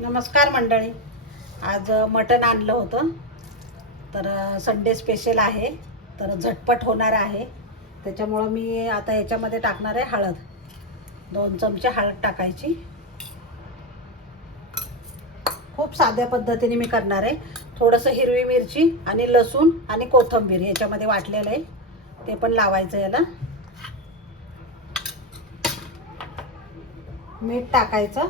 नमस्कार मंडळी. आज मटण आणलं होतं. तर संडे स्पेशल आहे. तर झटपट होणार आहे. त्याच्यामुळं मी आता याच्यामध्ये टाकणार आहे हळद. दोन चमचे हळद टाकायची. खूप साध्या पद्धतीने मी करणार आहे. थोडंसं हिरवी मिरची आणि लसूण आणि कोथिंबीर याच्यामध्ये वाटलेलं आहे. ते पण लावायचं याला. मीठ टाकायचं.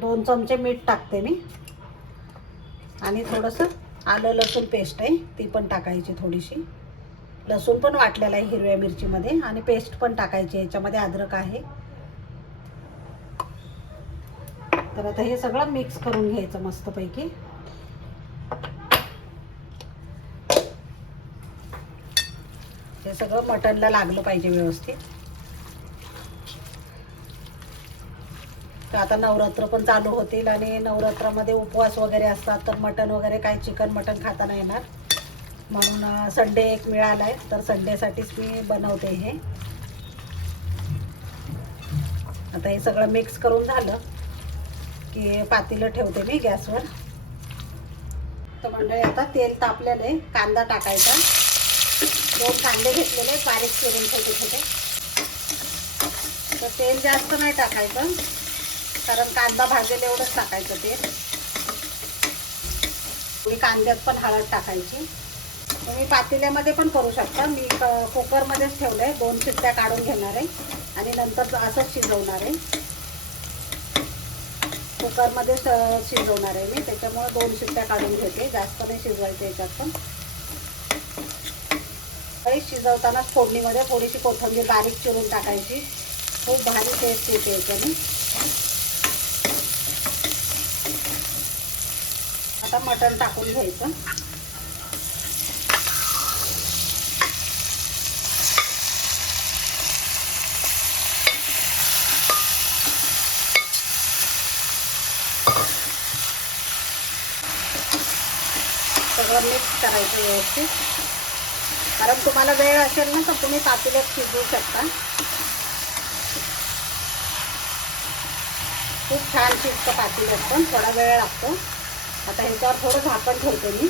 दोन चमचे मीठ टाकते मी. आणि थोडंसं आलं लसूण पेस्ट आहे ती पण टाकायची थोडीशी. लसूण पण वाटलेला आहे हिरव्या मिरचीमध्ये आणि पेस्ट पण टाकायची याच्यामध्ये अद्रक आहे. तर आता हे सगळं मिक्स करून घ्यायचं मस्तपैकी. हे सगळं मटनला लागलं पाहिजे व्यवस्थित. आता नवरात्र पण चालू होतील आणि नवरात्रामध्ये उपवास वगैरे असतात तर मटण वगैरे काही चिकन मटण खाता नाही येणार. म्हणून संडे एक मिळाला आहे तर संडेसाठीच मी बनवते हे. आता हे सगळं मिक्स करून झालं की पातेलं ठेवते मी गॅसवर. तर मंडळी आता तेल तापलेलं आहे कांदा टाकायचा. दोन कांदे घेतलेले बारीक करून छोटे छोटे. तर तेल जास्त नाही टाकायचं. कारण कांदा भाजेल एवढंच टाकायचं ते. मी कांद्यात पण हळद टाकायची. तुम्ही पातेल्यामध्ये पण करू शकता. मी क- कुकरमध्येच ठेवलं आहे दोन शिट्ट्या काढून घेणार आहे. आणि नंतर असंच शिजवणार आहे. कुकरमध्येच शिजवणार आहे मी. त्याच्यामुळे दोन शिट्ट्या काढून घेते. जास्त नाही शिजवायचं याच्यात पण काही शिजवताना फोडणीमध्ये थोडीशी कोथिंबीर बारीक चिरून टाकायची. खूप भारी टेस्ट येते याच्याने. आता मटण टाकून घ्यायचं. सगळं मिक्स करायचं व्यवस्थित. कारण तुम्हाला वेळ असेल ना तर तुम्ही पातेल्यात शिजवू शकता. खूप छान शिजतं पातेल्यात पण थोडा वेळ लागतो. आता ह्याच्यावर थोडं झाकण ठेवते मी.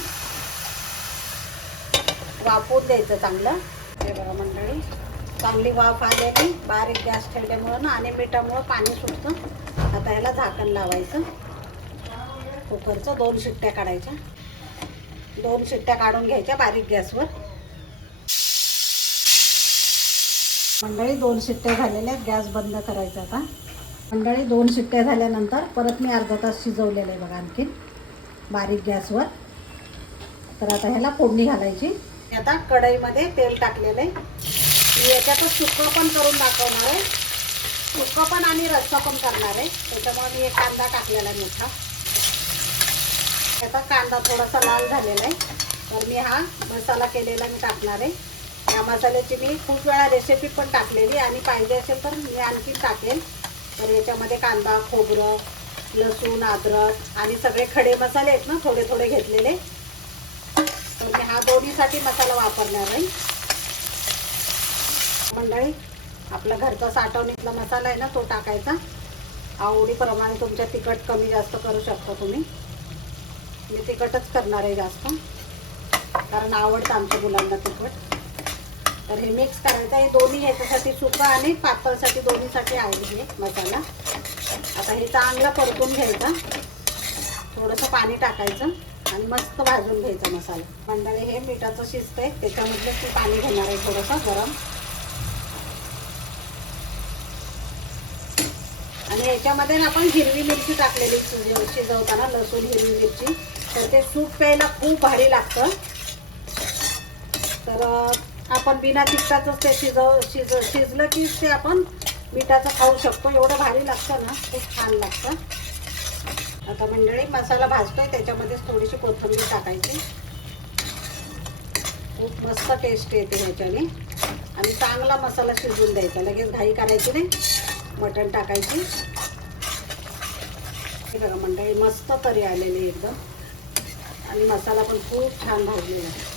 वाफवून द्यायचं चांगलं. हे बघा मंडळी चांगली वाफ आलेली. बारीक गॅस ठेवल्यामुळं ना आणि मिठामुळं पाणी सुटतं. आता ह्याला झाकण लावायचं. कुकरचं दोन शिट्ट्या काढायच्या. दोन शिट्ट्या काढून घ्यायच्या बारीक गॅसवर. मंडळी दोन शिट्ट्या झालेल्या आहेत. गॅस बंद करायचा आता. मंडळी दोन शिट्ट्या झाल्यानंतर परत मी अर्धा तास शिजवलेलं आहे बघा आणखीन. बारीक गॅसवर. तर आता ह्याला फोडणी घालायची. आता कढईमध्ये तेल टाकलेलं. आहे मी याच्यातच सुकं पण करून दाखवणार आहे. सुकं पण आणि रस्सा पण करणार आहे. त्याच्यामुळे मी एक कांदा टाकलेला आहे मोठा. त्याचा कांदा थोडासा लाल झालेला आहे. तर मी हा मसाला केलेला मी टाकणार आहे. या मसाल्याची मी खूप वेळा रेसिपी पण टाकलेली आणि पाहिजे असेल तर मी आणखी टाकेल. तर याच्यामध्ये कांदा खोबरं लसूण अद्रक आणि सगळे खडे मसाले आहेत ना थोडे थोडे घेतलेले. तर मी हा दोन्हीसाठी मसाला वापरणार आहे. मंडळी आपला घरचा साठवणीतला मसाला आहे ना तो टाकायचा. आवडीप्रमाणे तुमच्या तिखट कमी जास्त करू शकता तुम्ही. मी तिखटच करणार आहे जास्त कारण आवडतं आमच्या मुलांना तिखट. तर हे मिक्स करायचं हे दोन्ही याच्यासाठी सुका आणि पातळसाठी दोन्हीसाठी आहे हे मसाला. आता हे चांगलं परतून घ्यायचा. थोडंसं पाणी टाकायचं आणि मस्त भाजून घ्यायचा मसाला. मंडळी हे मिठाचं शिजत आहे. त्याच्यामधलं ते पाणी घेणार आहे थोडंसं गरम. आणि याच्यामध्ये ना आपण हिरवी मिरची टाकलेली शिजवताना लसूण हिरवी मिरची. तर ते सूप प्यायला खूप भारी लागतं. तर आपण बिना तिखटाचंच ते शिजव शिज शिजलं की ते आपण मिठाचं खाऊ शकतो एवढं भारी लागतं ना खूप छान लागतं. आता मंडळी मसाला भाजतोय त्याच्यामध्येच थोडीशी कोथिंबीर टाकायची. खूप मस्त टेस्ट येते ह्याच्याने. आणि चांगला मसाला शिजवून द्यायचा लगेच घाई करायची नाही मटण टाकायची. हे बघा मंडळी मस्त तरी आलेली एकदम. आणि मसाला पण खूप छान भाजलेला आहे.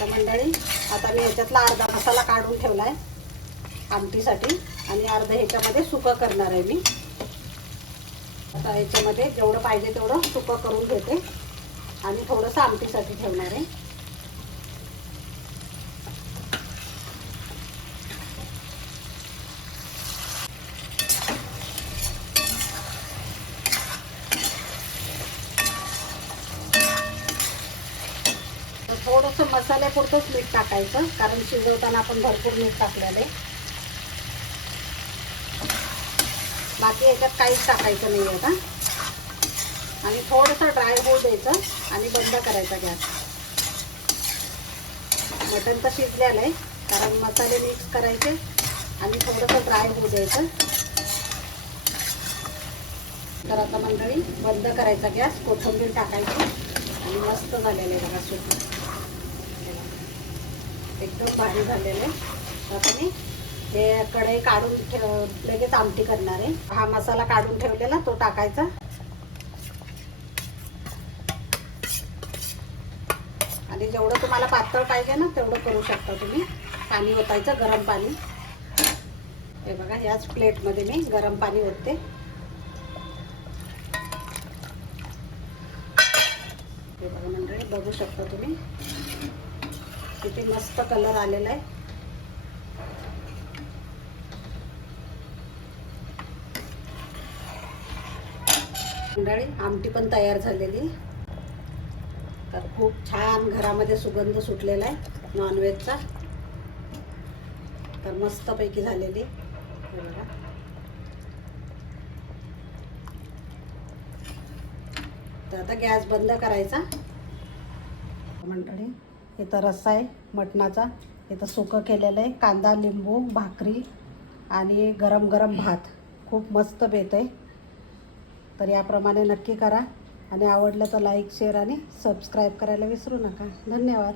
तर मंडळी आता मी ह्याच्यातला अर्धा मसाला काढून ठेवला आहे आमटीसाठी. आणि अर्ध ह्याच्यामध्ये सुकं करणार आहे मी. आता ह्याच्यामध्ये जेवढं पाहिजे तेवढं सुकं करून घेते. आणि थोडंसं आमटीसाठी ठेवणार आहे. तर थोडंसं मसाल्यापुरतंच मीठ टाकायचं कारण शिजवताना आपण भरपूर मीठ टाकलेलं आहे. बाकी याच्यात काहीच टाकायचं नाही आता. आणि थोडंसं ड्राय होऊ द्यायचं आणि बंद करायचा गॅस. मटण तर शिजलेलं आहे कारण मसाले मिक्स करायचे आणि थोडंसं ड्राय होऊ द्यायचं. तर आता मंडळी बंद करायचा गॅस कोथिंबीर टाकायची आणि मस्त झालेलं आहे बघा सुद्धा एकदम भारी झालेलं आहे. आता मी हे कढई काढून ठेव लगेच आमटी करणार आहे. हा मसाला काढून ठेवलेला तो टाकायचा. आणि जेवढं तुम्हाला पातळ पाहिजे ना तेवढं करू शकता तुम्ही. पाणी ओतायचं गरम पाणी. हे बघा ह्याच प्लेटमध्ये मी गरम पाणी ओतते. हे बघा मंडळी बघू शकता तुम्ही. किती मस्त कलर आलेला आहे. मंडळी आमटी पण तयार झालेली. तर खूप छान घरामध्ये सुगंध सुटलेला आहे नॉनव्हेजचा तर मस्तपैकी झालेली. बघा. तर आता गॅस बंद करायचा. मंडळी इथं रस्सा आहे मटणाचा. इथं सुकं केलेलं आहे कांदा लिंबू भाकरी आणि गरम गरम भात. खूप मस्त बेत आहे. तर याप्रमाणे नक्की करा. आणि आवडलं तर लाईक शेअर आणि सबस्क्राईब करायला विसरू नका. धन्यवाद.